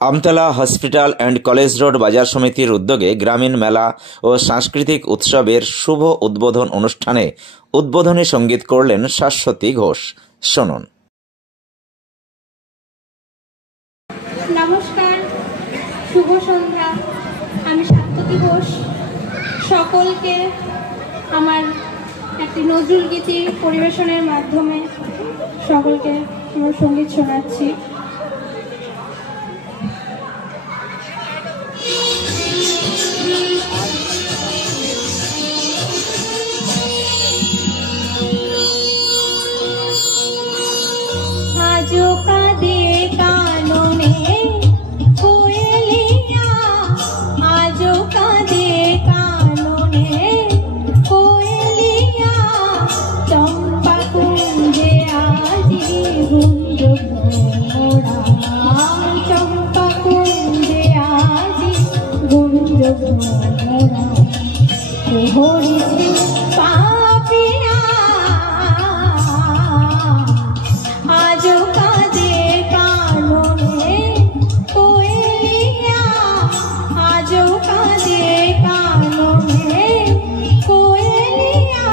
Amtala hospital and college road বাজার সমিতির উদ্যোগে গ্রামীণ মেলা ও সাংস্কৃতিক উৎসবের শুভ উদ্বোধন অনুষ্ঠানে উদ্বোধনী সঙ্গীত করলেন শাশ্বতী ঘোষ। শুনুন। নমস্কার, শুভ সন্ধ্যা। আমি শাশ্বতী ঘোষ। সকলকে আমার একটি নজরুল গীতি পরিবেশনের মাধ্যমে সকলকে আমার সঙ্গীত শোনাচ্ছি। आजो कादे कानोने कोयलिया, आजो कादे कानोने कोयलिया, चंपा कुंजे आजी गुंज भोरा, चंपा कुंजे आजी गुंज भोरा, होरी पापिया आजो कादे कानोने कोयलिया, आजो कादे कानोने कोयलिया।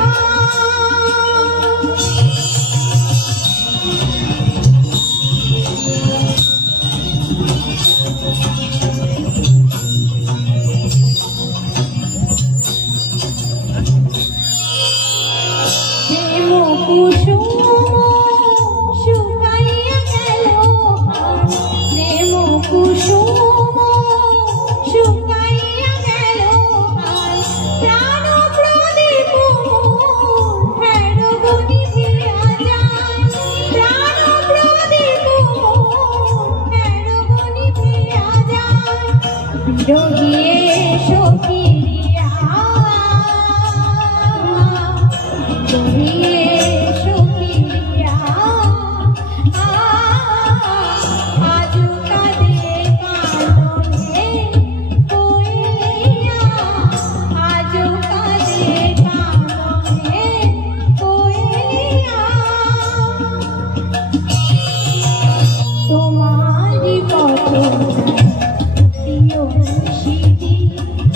प्रेम कुसुम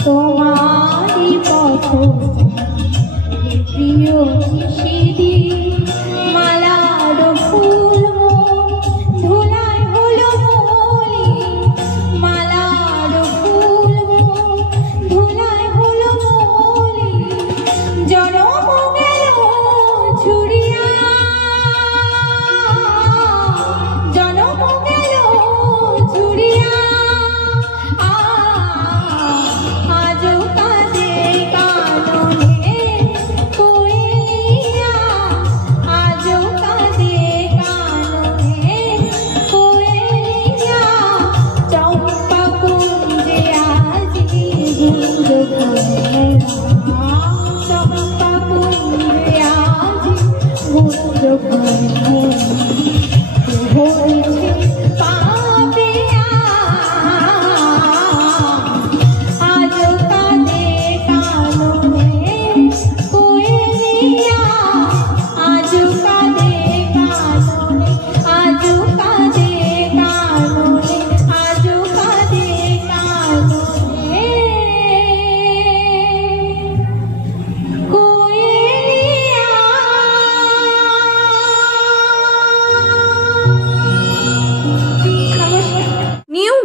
तुम्हारी पथो प्रिय निषिदी मालार फूल धुलाई हलो मोली, मालार फूल धुलाई हलो मोली, जनम गेल छुड़िया, जनम गेल छुड़िया।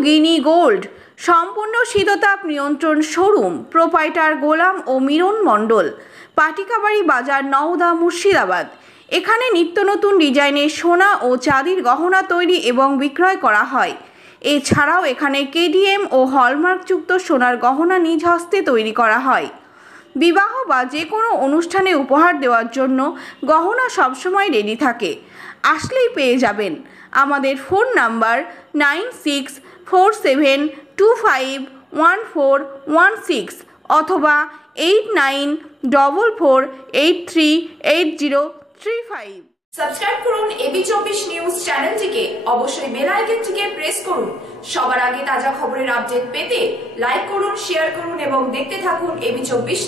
গিনি গোল্ড সম্পূর্ণ শীততাপ নিয়ন্ত্রণ শোরুম, প্রোপাইটার গোলাম ও মিরন মণ্ডল, পাটিকাবাড়ি বাজার, নওদা, মুর্শিদাবাদ। এখানে নিত্য নতুন ডিজাইনের সোনা ও চাঁদির গহনা তৈরি এবং বিক্রয় করা হয়। এছাড়াও এখানে কেডিএম ও হলমার্কযুক্ত সোনার গহনা নিজ হস্তে তৈরি করা হয়। বিবাহ বা যে কোনো অনুষ্ঠানে উপহার দেওয়ার জন্য গহনা সবসময় রেডি থাকে, আসলেই পেয়ে যাবেন। আমাদের ফোন নাম্বার 9647251416 অথবা 8944838035। সাবস্ক্রাইব করুন এবি24 নিউজ চ্যানেলটিকে, অবশ্যই বেল আইকনটিকে প্রেস করুন। সবার আগে তাজা খবরের আপডেট পেতে লাইক করুন, শেয়ার করুন এবং দেখতে থাকুন এবি24।